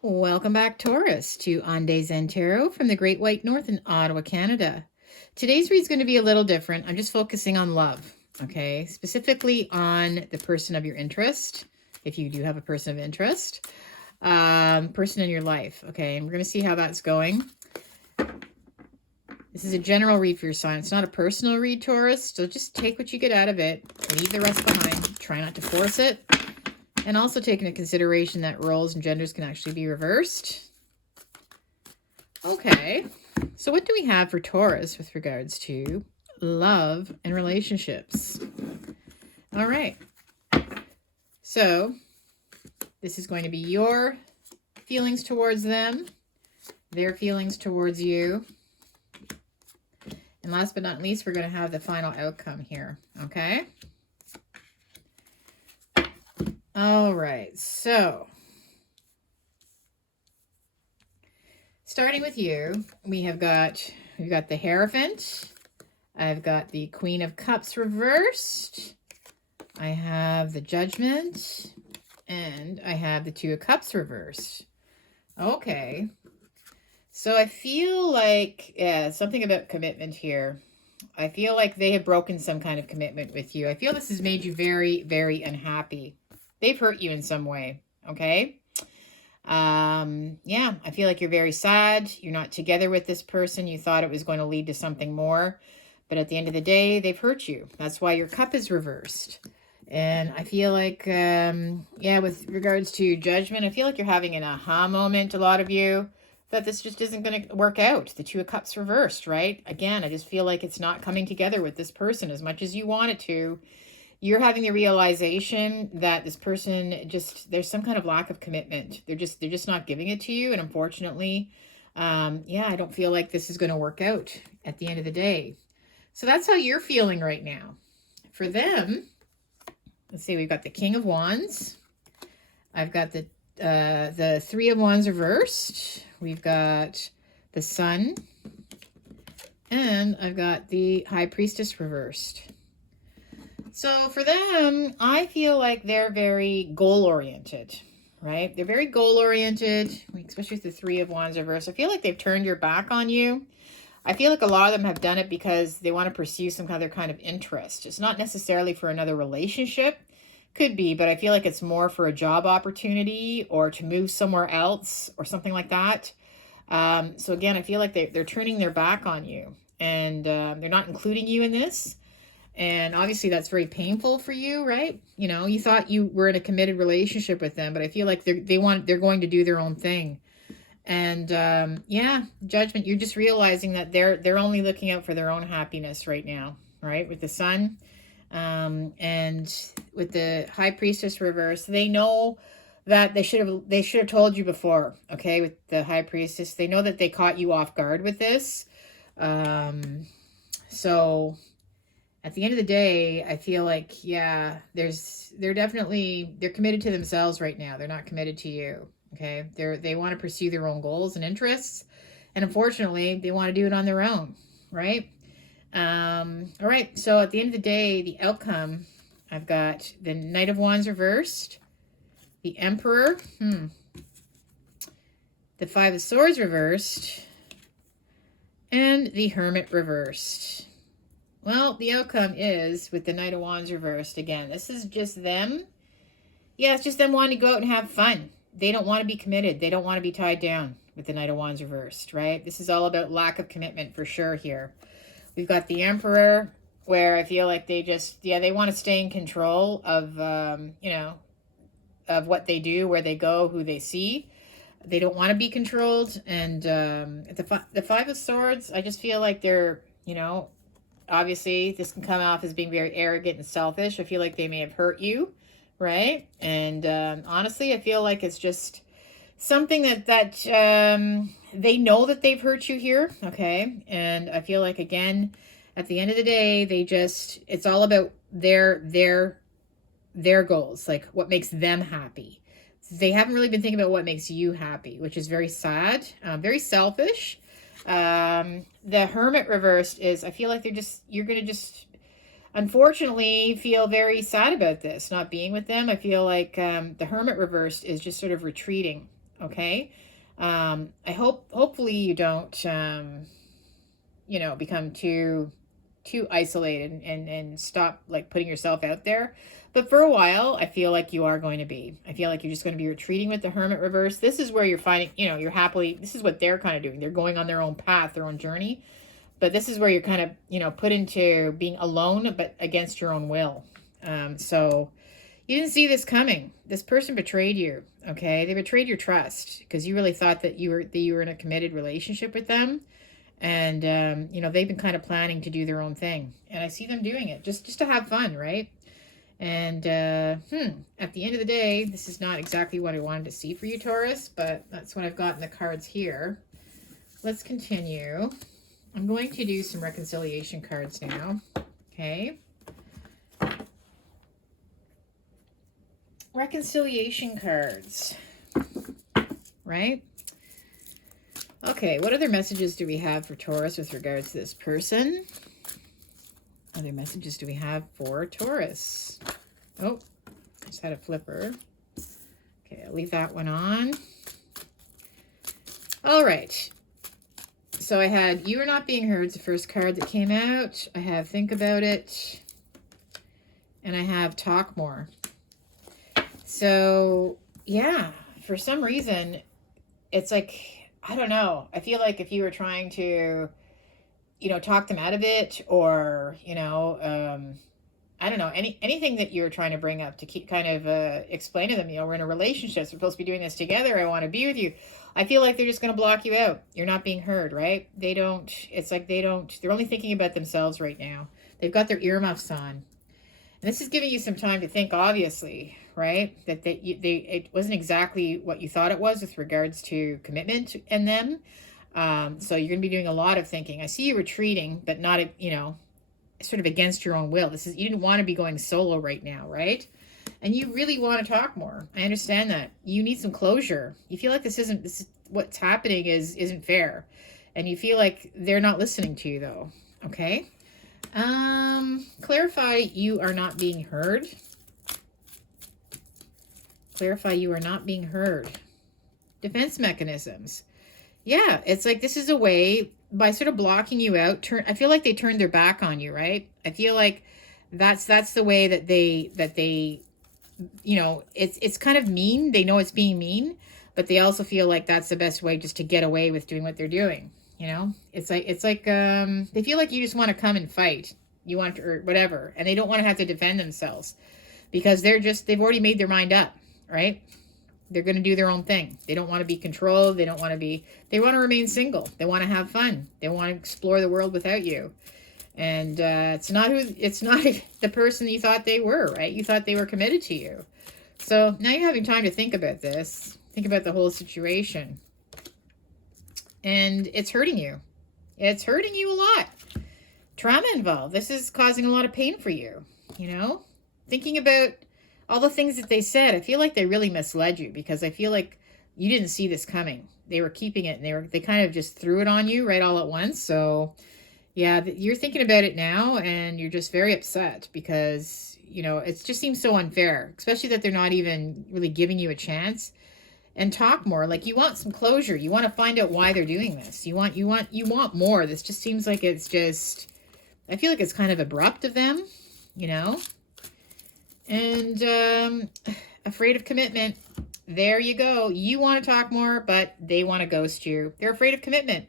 Welcome back, Taurus, to On Days Zen Tarot from the Great White North in Ottawa, Canada. Today's read is going to be a little different. I'm just focusing on love, okay? Specifically on the person of your interest, if you do have a person of interest, person in your life, okay? And we're going to see how that's going. This is a general read for your sign. It's not a personal read, Taurus, so just take what you get out of it. Leave the rest behind. Try not to force it. And also take into consideration that roles and genders can actually be reversed. Okay, so what do we have for Taurus with regards to love and relationships? All right, so this is going to be your feelings towards them, their feelings towards you. And last but not least, we're going to have the final outcome here, okay? All right, so starting with you, we've got the Hierophant. I've got the Queen of Cups reversed. I have the Judgment, and I have the Two of Cups reversed. Okay, so I feel like, yeah, something about commitment here. I feel like they have broken some kind of commitment with you. I feel this has made you very, very unhappy. They've hurt you in some way, okay? Yeah, I feel like you're very sad. You're not together with this person. You thought it was going to lead to something more. But at the end of the day, they've hurt you. That's why your cup is reversed. And I feel like, yeah, with regards to Judgment, I feel like you're having an aha moment, a lot of you, that this just isn't going to work out. The Two of Cups reversed, right? Again, I just feel like it's not coming together with this person as much as you want it to. You're having the realization that this person just, there's some kind of lack of commitment. They're just not giving it to you. And unfortunately, yeah, I don't feel like this is going to work out at the end of the day. So that's how you're feeling right now. For them, let's see, we've got the King of Wands. I've got the Three of Wands reversed. We've got the Sun. And I've got the High Priestess reversed. So for them, I feel like they're very goal-oriented, right? They're very goal-oriented, especially with the Three of Wands reversed. I feel like they've turned your back on you. I feel like a lot of them have done it because they want to pursue some other kind of interest. It's not necessarily for another relationship. Could be, but I feel like it's more for a job opportunity or to move somewhere else or something like that. So again, I feel like they're turning their back on you and they're not including you in this. And obviously that's very painful for you, right? You know, you thought you were in a committed relationship with them, but I feel like they're going to do their own thing. And yeah, Judgment, you're just realizing that they're only looking out for their own happiness right now, right? With the Sun, and with the High Priestess reverse, they know that they should have told you before, okay? With the High Priestess, they know that they caught you off guard with this. So at the end of the day, I feel like, yeah, they're committed to themselves right now. They're not committed to you. Okay. They want to pursue their own goals and interests. And unfortunately, they want to do it on their own. Right. All right. So at the end of the day, the outcome, I've got the Knight of Wands reversed, the Emperor, the Five of Swords reversed, and the Hermit reversed. Well, the outcome is, with the Knight of Wands reversed, again, this is just them. Yeah, it's just them wanting to go out and have fun. They don't want to be committed. They don't want to be tied down with the Knight of Wands reversed, right? This is all about lack of commitment for sure here. We've got the Emperor, where I feel like they just, yeah, they want to stay in control of, you know, of what they do, where they go, who they see. They don't want to be controlled. And the Five of Swords, I just feel like they're, you know, obviously this can come off as being very arrogant and selfish. I feel like they may have hurt you, right? And honestly, I feel like it's just something that they know that they've hurt you here, okay? And I feel like, again, at the end of the day, it's all about their goals, like what makes them happy. They haven't really been thinking about what makes you happy, which is very sad, very selfish. The Hermit reversed is, I feel like you're going to just unfortunately feel very sad about this, not being with them. I feel like the Hermit reversed is just sort of retreating. okay? Hopefully you don't, you know, become too isolated and stop like putting yourself out there. But for a while, I feel like you are going to be. I feel like you're just going to be retreating with the Hermit reverse. This is where you're finding, you know, you're happily, this is what they're kind of doing. They're going on their own path, their own journey. But this is where you're kind of, you know, put into being alone, but against your own will. So you didn't see this coming. This person betrayed you, okay? They betrayed your trust because you really thought that you were in a committed relationship with them. And, you know, they've been kind of planning to do their own thing. And I see them doing it just to have fun, right? And at the end of the day, this is not exactly what I wanted to see for you, Taurus, but that's what I've got in the cards here. Let's continue. I'm going to do some reconciliation cards now, okay? Reconciliation cards, right? Okay, what other messages do we have for Taurus with regards to this person? Other messages do we have for Taurus? Oh, I just had a flipper. Okay, I'll leave that one on. All right. So I had You Are Not Being Heard, the first card that came out. I have Think About It. And I have Talk More. So, yeah, for some reason, it's like, I don't know. I feel like if you were trying to, you know, talk them out of it, or, you know, I don't know, anything that you're trying to bring up to keep kind of explain to them, you know, we're in a relationship, we're supposed to be doing this together, I want to be with you. I feel like they're just going to block you out. You're not being heard, right? They don't, it's like they're only thinking about themselves right now. They've got their earmuffs on. And this is giving you some time to think, obviously, right? That it wasn't exactly what you thought it was with regards to commitment in them. So you're going to be doing a lot of thinking. I see you retreating, but not, you know, sort of against your own will. You didn't want to be going solo right now, right? And you really want to talk more. I understand that. You need some closure. You feel like what's happening isn't fair. And you feel like they're not listening to you, though. Okay? Clarify you are not being heard. Clarify you are not being heard. Defense mechanisms. Yeah, it's like this is a way, by sort of blocking you out, I feel like they turned their back on you, right? I feel like that's the way that they you know, it's kind of mean. They know it's being mean, but they also feel like that's the best way just to get away with doing what they're doing. You know, it's like they feel like you just want to come and fight. You want to, or whatever, and they don't want to have to defend themselves because they've already made their mind up, right? They're going to do their own thing. They don't want to be controlled. They want to remain single. They want to have fun. They want to explore the world without you. And it's not the person you thought they were, right? You thought they were committed to you. So now you're having time to think about this. Think about the whole situation. And it's hurting you. It's hurting you a lot. Trauma involved. This is causing a lot of pain for you, you know? Thinking about all the things that they said, I feel like they really misled you because I feel like you didn't see this coming. They were keeping it and they kind of just threw it on you right all at once. So yeah, you're thinking about it now and you're just very upset because, you know, it just seems so unfair, especially that they're not even really giving you a chance. And talk more. Like you want some closure. You want to find out why they're doing this. You want more. This just seems like it's just, I feel like it's kind of abrupt of them, you know? And afraid of commitment. There you go. You want to talk more, but they want to ghost you. They're afraid of commitment.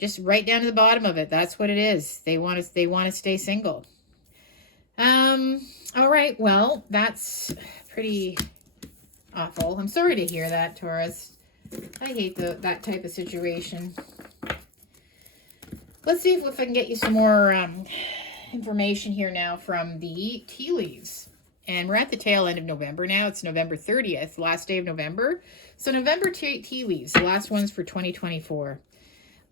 Just right down to the bottom of it. That's what it is. They want to stay single. All right. Well, that's pretty awful. I'm sorry to hear that, Taurus. I hate that type of situation. Let's see if I can get you some more information here now from the tea leaves. And we're at the tail end of November now. It's November 30th, last day of November. So November tea leaves, the last ones for 2024.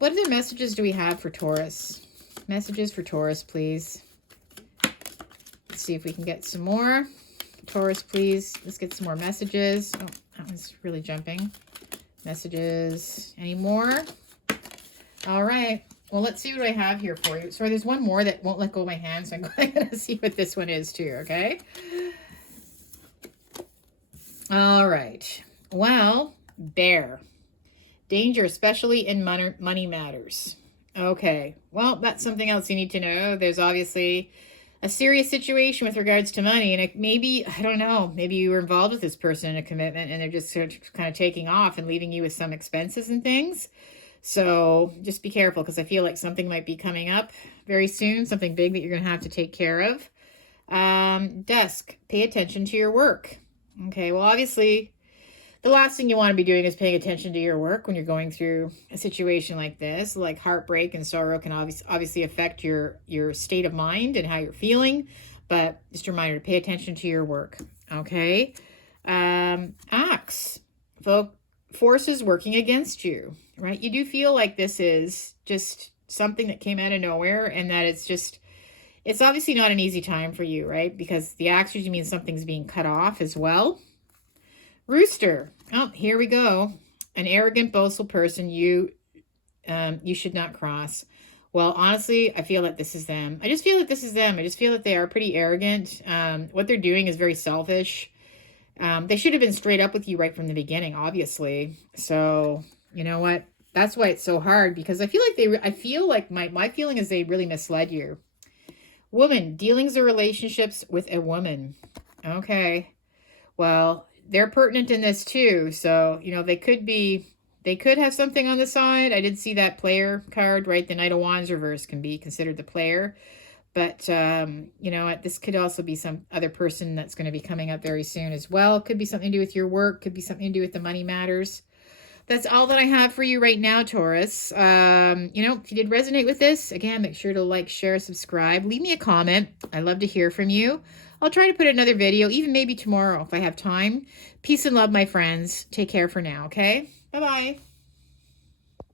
What other messages do we have for Taurus? Messages for Taurus, please. Let's see if we can get some more. Taurus, please. Let's get some more messages. Oh, that one's really jumping. Messages. Any more? All right. Well, let's see what I have here for you. Sorry, there's one more that won't let go of my hand, so I'm going to see what this one is too, okay? All right. Well, Bear. Danger, especially in money matters. Okay, well, that's something else you need to know. There's obviously a serious situation with regards to money, and it maybe, I don't know, maybe you were involved with this person in a commitment and they're just sort of kind of taking off and leaving you with some expenses and things. So just be careful, because I feel like something might be coming up very soon, something big that you're going to have to take care of. Desk, pay attention to your work. Okay, well, obviously, the last thing you want to be doing is paying attention to your work when you're going through a situation like this. Like heartbreak and sorrow can obviously affect your state of mind and how you're feeling. But just a reminder to pay attention to your work. Okay. Ox. Forces working against you, right? You do feel like this is just something that came out of nowhere, and that it's obviously not an easy time for you, right? Because the axe usually means something's being cut off as well. Rooster. Oh, here we go. An arrogant, boastful person you should not cross. Well, honestly, I feel like this is them. I just feel like this is them. I just feel that they are pretty arrogant. What they're doing is very selfish. They should have been straight up with you right from the beginning, obviously. So, you know what? That's why it's so hard, because I feel like my feeling is they really misled you. Woman, dealings or relationships with a woman. Okay. Well, they're pertinent in this too. So, you know, they could have something on the side. I did see that player card, right? The Knight of Wands reverse can be considered the player. But, you know, this could also be some other person that's going to be coming up very soon as well. Could be something to do with your work. Could be something to do with the money matters. That's all that I have for you right now, Taurus. You know, if you did resonate with this, again, make sure to like, share, subscribe. Leave me a comment. I love to hear from you. I'll try to put another video, even maybe tomorrow if I have time. Peace and love, my friends. Take care for now, okay? Bye-bye.